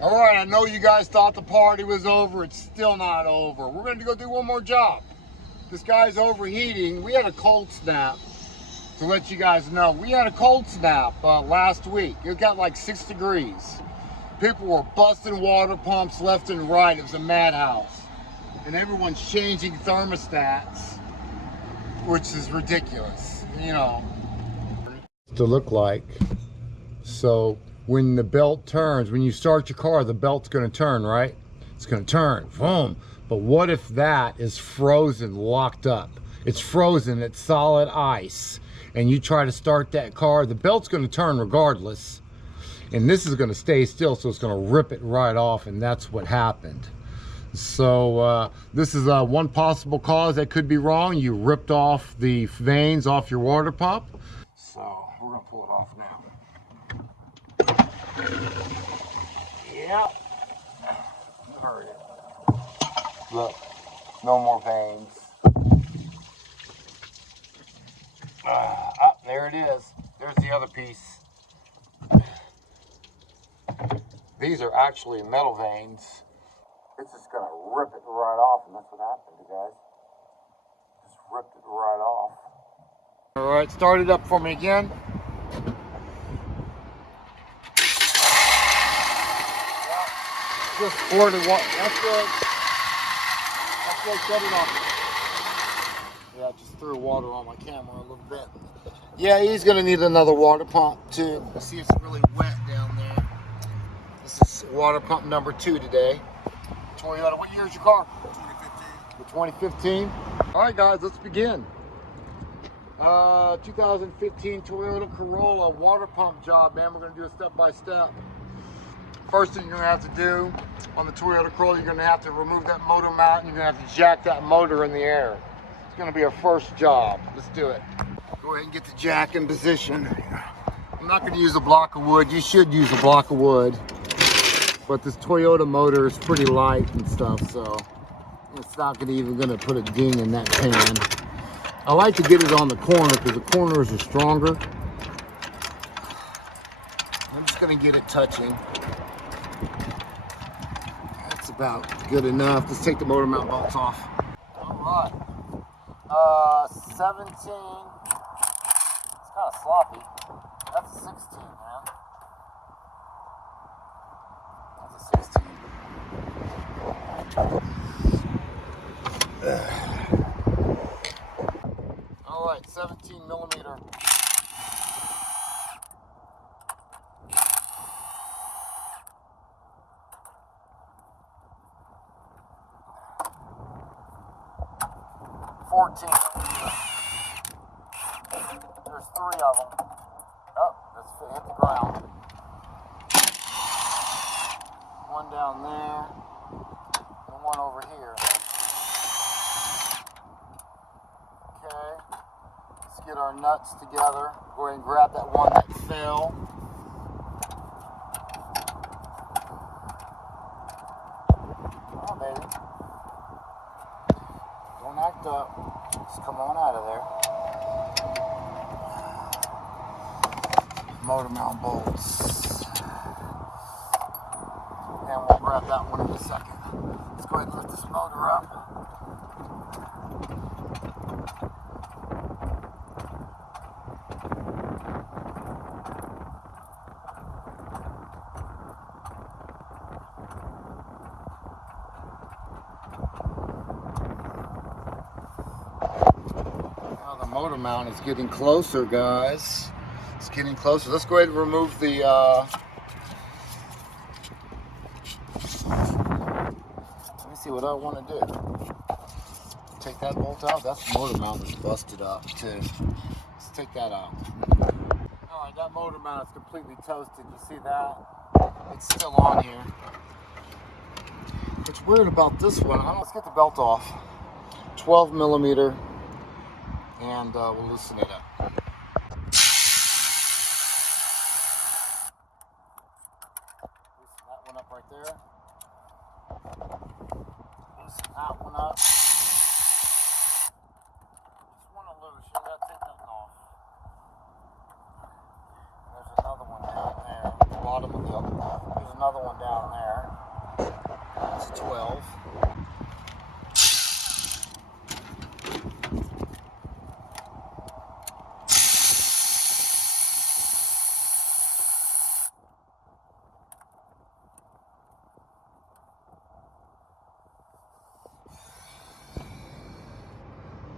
All right, I know you guys thought the party was over. It's still not over. We're going to go do one more job. This guy's overheating. We had a cold snap, to let you guys know. We had a cold snap last week. It got like 6 degrees. People were busting water pumps left and right. It was a madhouse. And everyone's changing thermostats, which is ridiculous, you know. To look like. So when the belt turns, when you start your car, the belt's going to turn, right? It's going to turn, boom. But what if that is frozen, locked up? It's frozen, it's solid ice. And you try to start that car, the belt's going to turn regardless. And this is going to stay still, so it's going to rip it right off, and that's what happened. So this is one possible cause that could be wrong. You ripped off the vanes off your water pump. So we're going to pull it off now. Yeah, you heard it. Look, no more veins. There it is. There's the other piece. These are actually metal veins. It's just gonna rip it right off, and that's what happened, you guys. Just ripped it right off. All right, start it up for me again. Just poured it. That's good. That's good. Shut it off. Yeah, I just threw water on my camera a little bit. Yeah, he's gonna need another water pump too. See, it's really wet down there. This is water pump number 2 today. Toyota. What year is your car? 2015. The 2015. All right, guys, let's begin. 2015 Toyota Corolla water pump job, man. We're gonna do it step by step. First thing you're gonna have to do on the Toyota Corolla, you're gonna have to remove that motor mount, and you're gonna have to jack that motor in the air. It's gonna be our first job. Let's do it. Go ahead and get the jack in position. I'm not gonna use a block of wood. You should use a block of wood, but this Toyota motor is pretty light and stuff, so it's not gonna put a ding in that pan. I like to get it on the corner because the corners are stronger. I'm just gonna get it touching. That's about good enough. Let's take the motor mount bolts off. All right. 17. It's kind of sloppy. That's a 16, man. That's a 16. All right, 17 millimeter. There's 3 of them. Oh, let's hit the ground. One down there, and one over here. Okay, let's get our nuts together. Go ahead and grab that one that fell. Come on, baby. Don't act up. Just come on out of there. Motor mount bolts. And we'll grab that one in a second. Let's go ahead and lift this motor up. Now the motor mount is getting closer, guys. It's getting closer. Let's go ahead and remove the let me see what I want to do. Take that bolt out. That's the motor mount is busted up too. Let's take that out. All right, that motor mount is completely toasted. You see that? It's still on here. What's weird about this one, let's get the belt off. 12 millimeter, and we'll loosen it up. Loosen that one up right there. Loosen that one up. Just want to loose. You gotta take nothing off. There's another one down there. At the bottom of the other. There's another one down there. there. That's 12.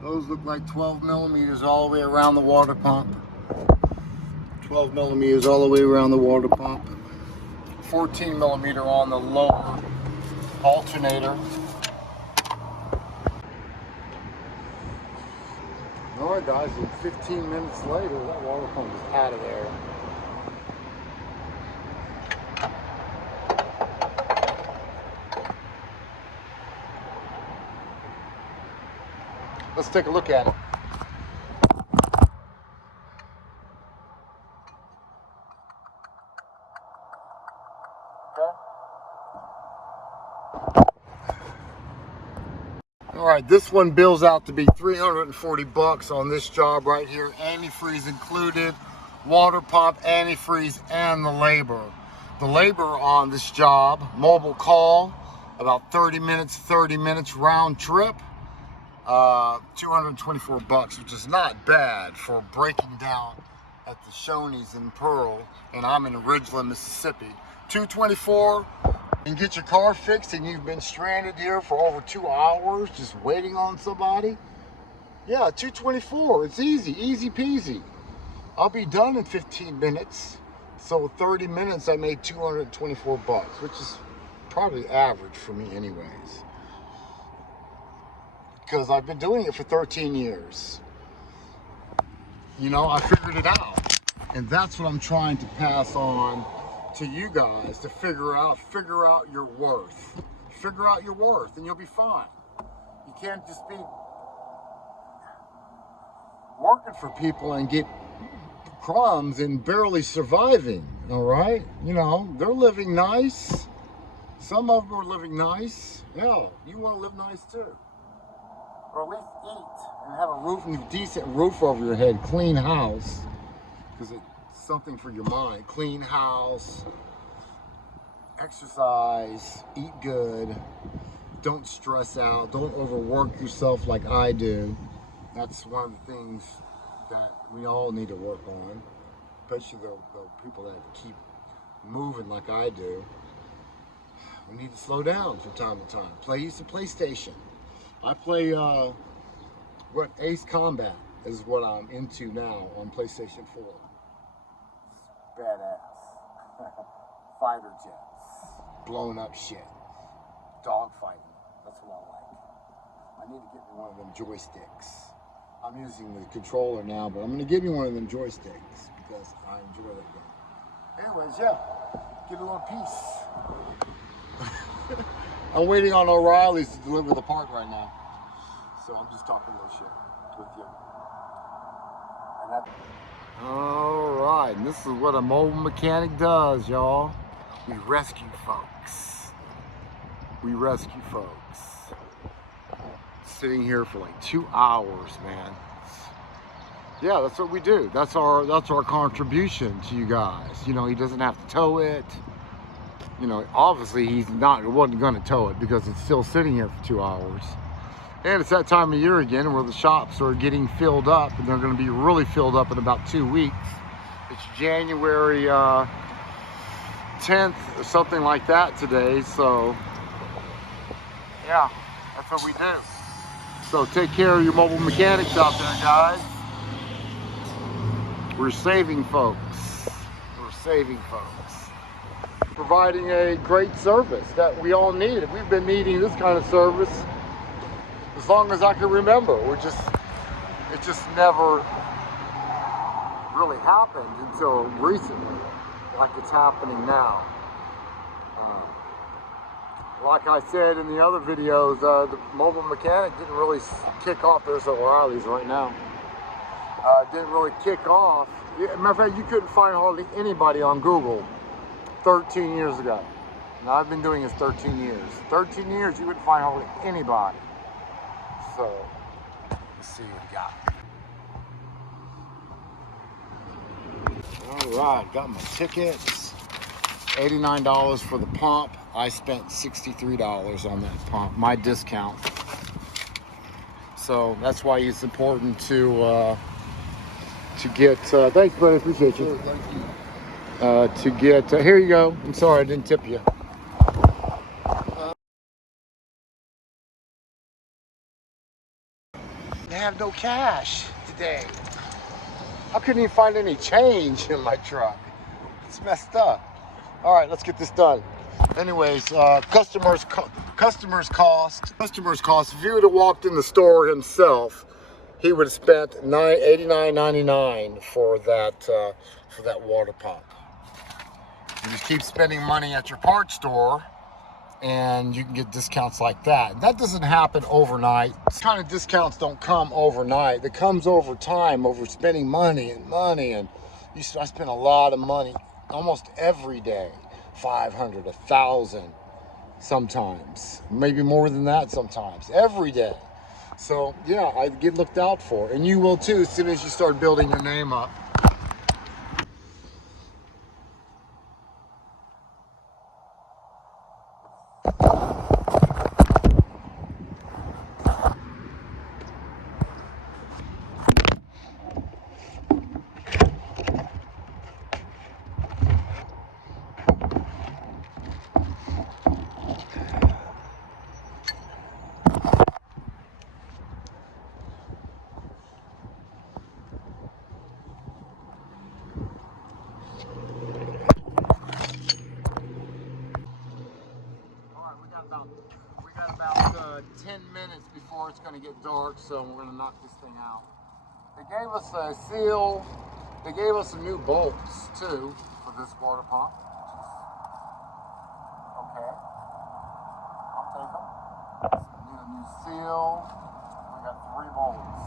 Those look like 12 millimeters all the way around the water pump. 12 millimeters all the way around the water pump. 14 millimeter on the lower alternator. Alright guys, and 15 minutes later, that water pump is out of there. Let's take a look at it. All right, this one bills out to be 340 bucks on this job right here. Antifreeze included, water pump, antifreeze, and the labor. The labor on this job, mobile call, about 30 minutes round trip, 224 bucks, which is not bad for breaking down at the Shoney's in Pearl, and I'm in Ridgeland, Mississippi. 224. And get your car fixed and you've been stranded here for over 2 hours just waiting on somebody. Yeah, 224, it's easy peasy. I'll be done in 15 minutes. So 30 minutes I made 224 bucks, which is probably average for me anyways. Because I've been doing it for 13 years. You know, I figured it out. And that's what I'm trying to pass on to you guys, to figure out your worth. Figure out your worth and you'll be fine. You can't just be working for people and get crumbs and barely surviving, all right? You know, they're living nice. Some of them are living nice. Yeah, you want to live nice too. Or at least eat and have a roof, a decent roof over your head, clean house, because it's something for your mind. Clean house, exercise, eat good, don't stress out, don't overwork yourself like I do. That's one of the things that we all need to work on, especially the people that keep moving like I do. We need to slow down from time to time. Play some PlayStation. I play Ace Combat is what I'm into now on PlayStation 4. Badass. Fighter jets, blown up shit, dog fighting. That's what I like. I need to get me one of them joysticks. I'm using the controller now, but I'm gonna give me one of them joysticks because I enjoy that game. Anyways, yeah, get a little peace. I'm waiting on O'Reilly's to deliver the part right now, so I'm just talking a little shit with you. All right, and this is what a mobile mechanic does, y'all. We rescue folks. We rescue folks. Sitting here for like 2 hours, man. Yeah, that's what we do. That's our contribution to you guys. You know, he doesn't have to tow it. You know, obviously he wasn't going to tow it because it's still sitting here for 2 hours. And it's that time of year again where the shops are getting filled up, and they're going to be really filled up in about 2 weeks. It's January 10th or something like that today, so yeah, that's what we do. So take care of your mobile mechanics out there, guys. We're saving folks. We're saving folks. Providing a great service that we all need. We've been needing this kind of service as long as I can remember. It just never really happened until recently, like it's happening now. Like I said in the other videos, the mobile mechanic didn't really kick off. There's O'Reilly's right now. Didn't really kick off. Matter of fact, you couldn't find hardly anybody on Google 13 years ago. Now I've been doing this 13 years. 13 years, you wouldn't find hardly anybody. So, let's see what we got. All right, got my tickets. $89 for the pump. I spent $63 on that pump, my discount. So that's why it's important to get. Thanks, buddy. Appreciate you. Sure, thank you. To get. Here you go. I'm sorry I didn't tip you. I have no cash today. I couldn't even find any change in my truck. It's messed up. All right, let's get this done. Anyways, customers cost. If he would have walked in the store himself, he would have spent $89.99 for that water pump. You just keep spending money at your parts store, and you can get discounts like that. That doesn't happen overnight. This kind of discounts don't come overnight. It comes over time, over spending money. And I spend a lot of money almost every day. 500, 1,000 sometimes, maybe more than that sometimes, every day. So yeah, I get looked out for, and you will too as soon as you start building your name up. We got about 10 minutes before it's going to get dark, so we're going to knock this thing out. They gave us a seal. They gave us some new bolts too for this water pump. Okay, I'll take them. Need a new seal. We got 3 bolts.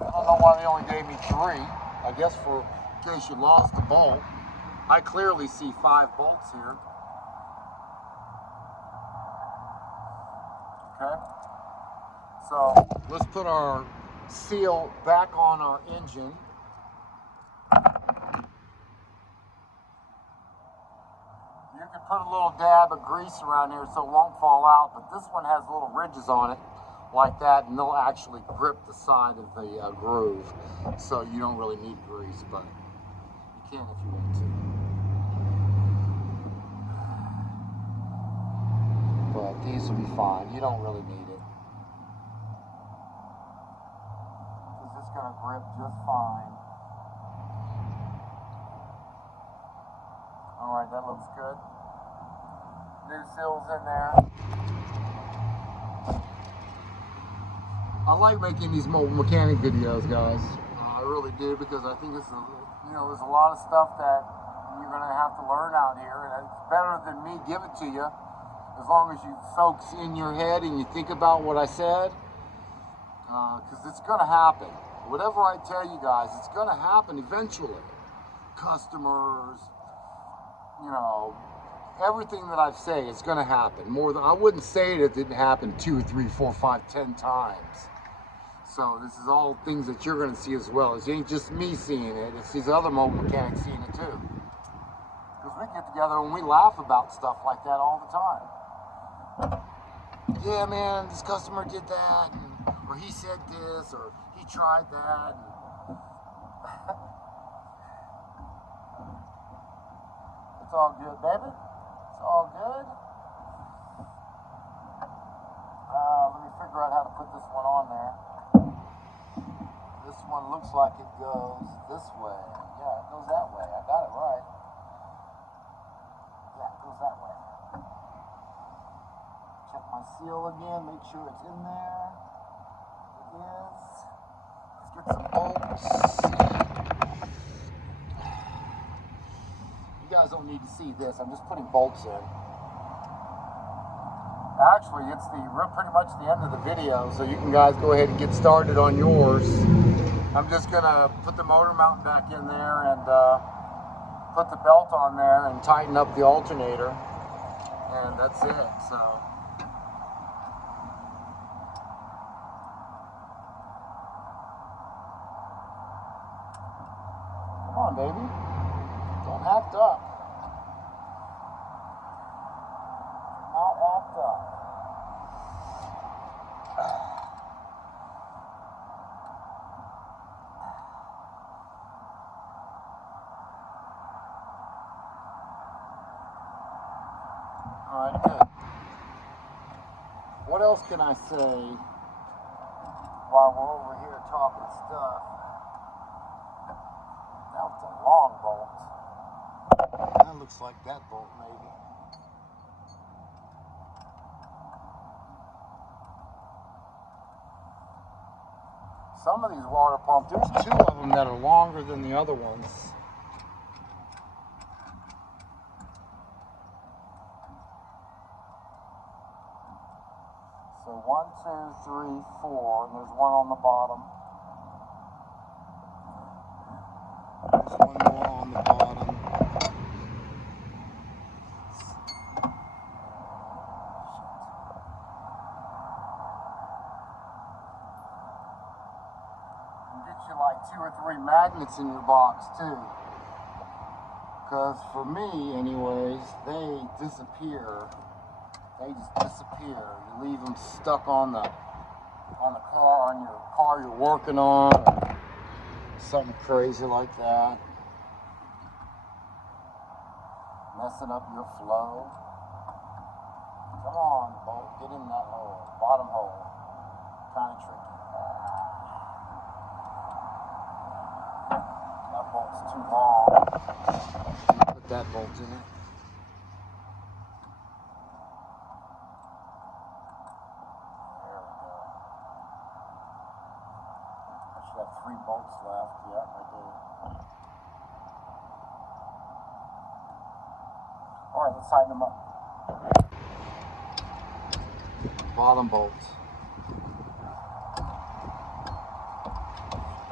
I don't know why they only gave me 3. I guess for in case you lost a bolt. I clearly see 5 bolts here. Okay. So let's put our seal back on our engine. You can put a little dab of grease around here so it won't fall out, but this one has little ridges on it like that, and they'll actually grip the side of the groove. So you don't really need grease, but you can if you want to. But these will be fine. You don't really need it. It's just going to grip just fine. All right, that looks good. New seals in there. I like making these mobile mechanic videos, guys. I really do, because I think this is, there's a lot of stuff that you're going to have to learn out here, and it's better than me give it to you, as long as you soaks in your head and you think about what I said, because it's going to happen. Whatever I tell you guys, it's going to happen eventually. Customers, everything that I've said is going to happen. More than I wouldn't say it didn't happen 2, 3, 4, 5, 10 times. So this is all things that you're going to see as well. It ain't just me seeing it; it's these other mobile mechanics seeing it too. Because we get together and we laugh about stuff like that all the time. Yeah, man, this customer did that, or he said this, or he tried that. It's all good, baby. It's all good. Let me figure out how to put this one on there. This one looks like it goes this way. Yeah, it goes that way. I got it right. Yeah, it goes that way. Check my seal again, make sure it's in there. It is. Let's get some bolts. You guys don't need to see this. I'm just putting bolts in. Actually, it's pretty much the end of the video, so you can guys go ahead and get started on yours. I'm just gonna put the motor mounting back in there and put the belt on there and tighten up the alternator, and that's it. So. Come on, on, baby. Don't act up. Not act up. All right, good. What else can I say while we're over here talking stuff? Now it's a long bolt. That looks like that bolt, maybe. Some of these water pumps, there's 2 of them that are longer than the other ones. So 1, 2, 3, 4, and there's one on the bottom. There's one more on the bottom. And get you like 2 or 3 magnets in your box too. Because for me, anyways, they disappear. They just disappear. You leave them stuck on the car, on your car you're working on, or something crazy like that. Messing up your flow. Come on, bolt, get in that hole, bottom hole. Kind of tricky. That bolt's too long. Put that bolt in it. Got 3 bolts left. Yeah, I do. All right, let's tighten them up. Bottom bolt.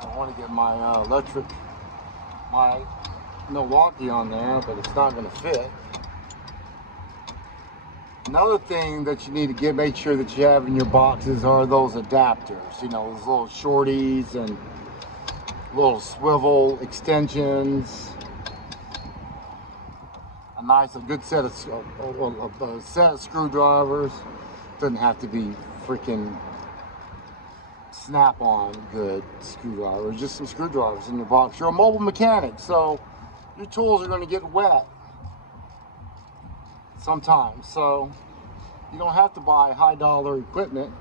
I want to get my electric, my Milwaukee on there, but it's not going to fit. Another thing that you need to make sure that you have in your boxes are those adapters, you know, those little shorties and little swivel extensions. A good set of screwdrivers. Doesn't have to be freaking snap-on good screwdrivers, just some screwdrivers in your box. You're a mobile mechanic, so your tools are going to get wet sometimes. So you don't have to buy high-dollar equipment.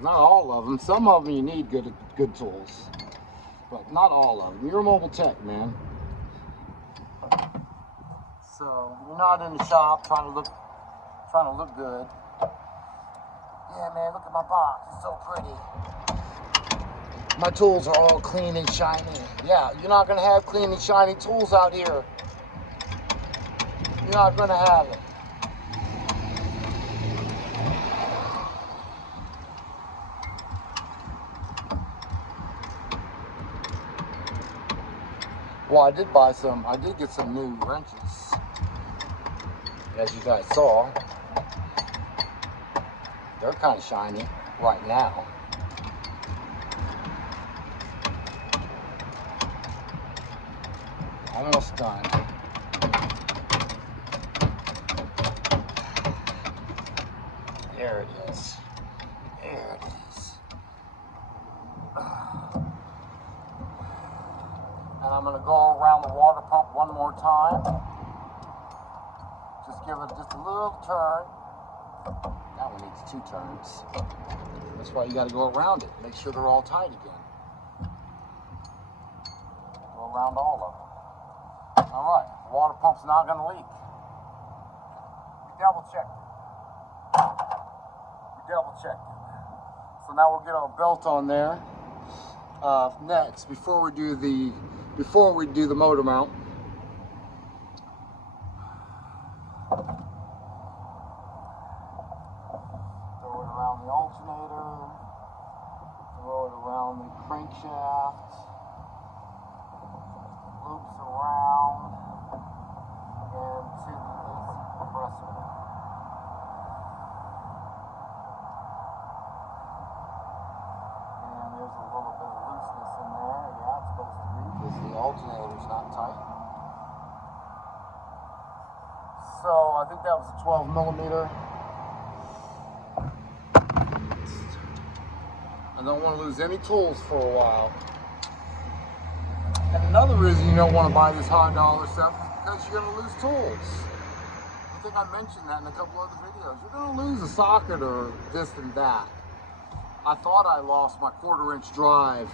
Not all of them. Some of them you need good tools, but not all of them. You're a mobile tech, man. So you're not in the shop trying to look good. Yeah, man, look at my box. It's so pretty. My tools are all clean and shiny. Yeah, you're not gonna have clean and shiny tools out here. You're not gonna have it. Well, I did get some new wrenches, as you guys saw. They're kind of shiny right now. Almost done. There it is. There it is. And I'm going to go around the water pump one more time. Just give it just a little turn. That one needs 2 turns. That's why you got to go around it. Make sure they're all tight again. Go around all of them. All right, the water pump's not going to leak. We double checked it. We double checked it. So now we'll get our belt on there. Next, before we do the motor mount. Throw it around the alternator. Throw it around the crankshaft. Loops around and to the AC compressor. And there's a little bit of looseness in there. Yeah, it's supposed to be, because the alternator is not tight. So I think that was a 12 millimeter. I don't want to lose any tools for a while. And another reason you don't want to buy this high dollar stuff is because you're going to lose tools. I think I mentioned that in a couple other videos. You're going to lose a socket or this and that. I thought I lost my 1/4-inch drive.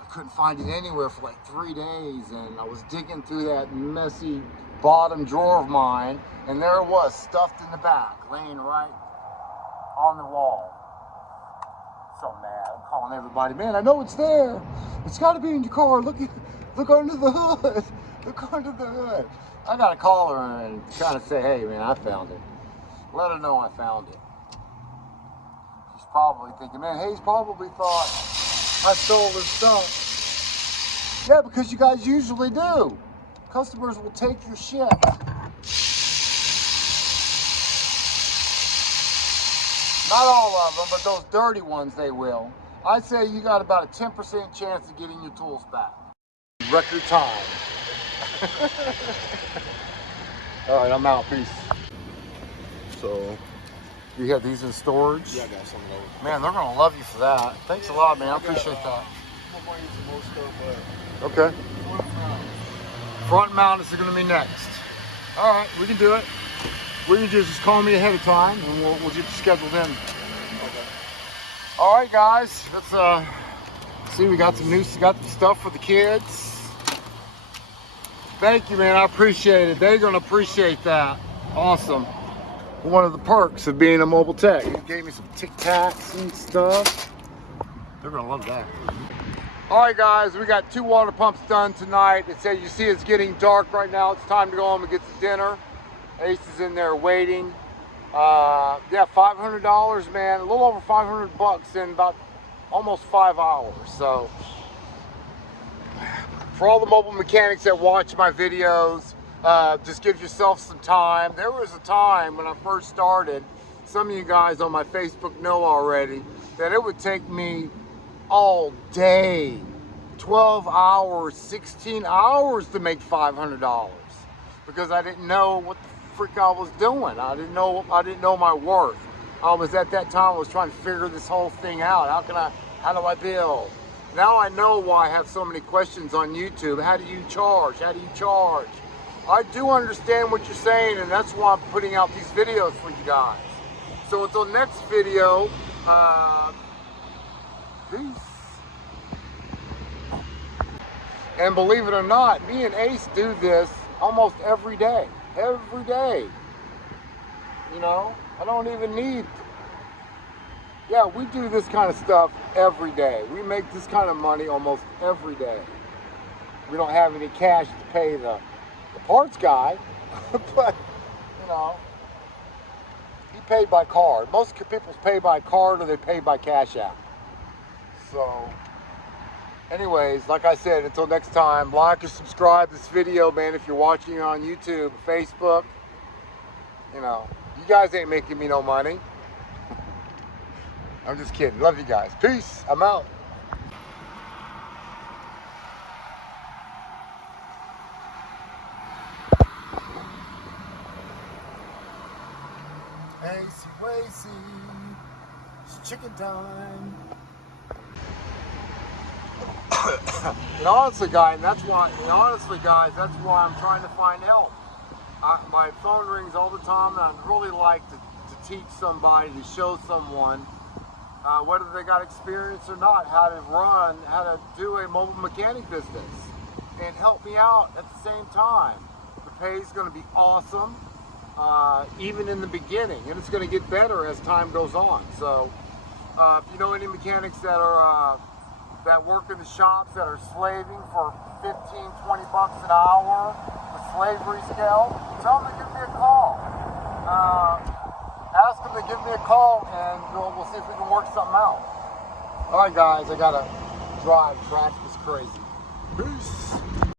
I couldn't find it anywhere for like 3 days, and I was digging through that messy bottom drawer of mine, and there it was, stuffed in the back, laying right on the wall. So mad. I'm calling everybody. Man, I know it's there. It's got to be in your car. Look under the hood. Look under the hood. I got to call her and kind of say, hey, man, I found it. Let her know I found it. She's probably thinking, man, Hayes probably thought I stole his stuff. Yeah, because you guys usually do. Customers will take your shit. Not all of them, but those dirty ones, they will. I'd say you got about a 10% chance of getting your tools back. Record time. All right, I'm out. Peace. So, you have these in storage? Yeah, I got some of those. Man, they're going to love you for that. Thanks a lot, man. I appreciate that. I'm going to some more stuff, but Okay. Front mount is going to be next. All right, we can do it. What you can do is just call me ahead of time, and we'll get you scheduled in. okay. All right, guys. Let's see. We got some stuff for the kids. Thank you, man. I appreciate it. They're gonna appreciate that. Awesome. One of the perks of being a mobile tech. He gave me some Tic Tacs and stuff. They're gonna love that. All right, guys. We got 2 water pumps done tonight. You see, it's getting dark right now. It's time to go home and get some dinner. Ace is in there waiting. Yeah, $500, man. A little over $500 in about almost 5 hours. So, for all the mobile mechanics that watch my videos, just give yourself some time. There was a time when I first started, some of you guys on my Facebook know already, that it would take me all day, 12 hours, 16 hours to make $500, because I didn't know what the frick I was doing. I didn't know my worth. At that time I was trying to figure this whole thing out. How do I build? Now I know why I have so many questions on YouTube. How do you charge? How do you charge? I do understand what you're saying, and that's why I'm putting out these videos for you guys. So until next video, peace. And believe it or not, me and Ace do this almost every day. Every day. You know, I don't even need... Yeah, we do this kind of stuff every day. We make this kind of money almost every day. We don't have any cash to pay the parts guy, but, you know, he paid by card. Most people pay by card or they pay by Cash App. So, anyways, like I said, until next time, like and subscribe this video, man, if you're watching on YouTube, Facebook. You know, you guys ain't making me no money. I'm just kidding. Love you guys. Peace. I'm out. Acey Wacy, it's chicken time. And honestly, guys, that's why I'm trying to find help. My phone rings all the time, and I'd really like to teach somebody, to show someone, whether they got experience or not, how to do a mobile mechanic business, and help me out at the same time. The pay is going to be awesome, even in the beginning, and it's going to get better as time goes on. So, if you know any mechanics that are that work in the shops that are slaving for 15, 20 bucks an hour with slavery scale, tell them to give me a call. Ask them to give me a call, and we'll see if we can work something out. All right, guys, I gotta drive. Traffic is crazy. Peace.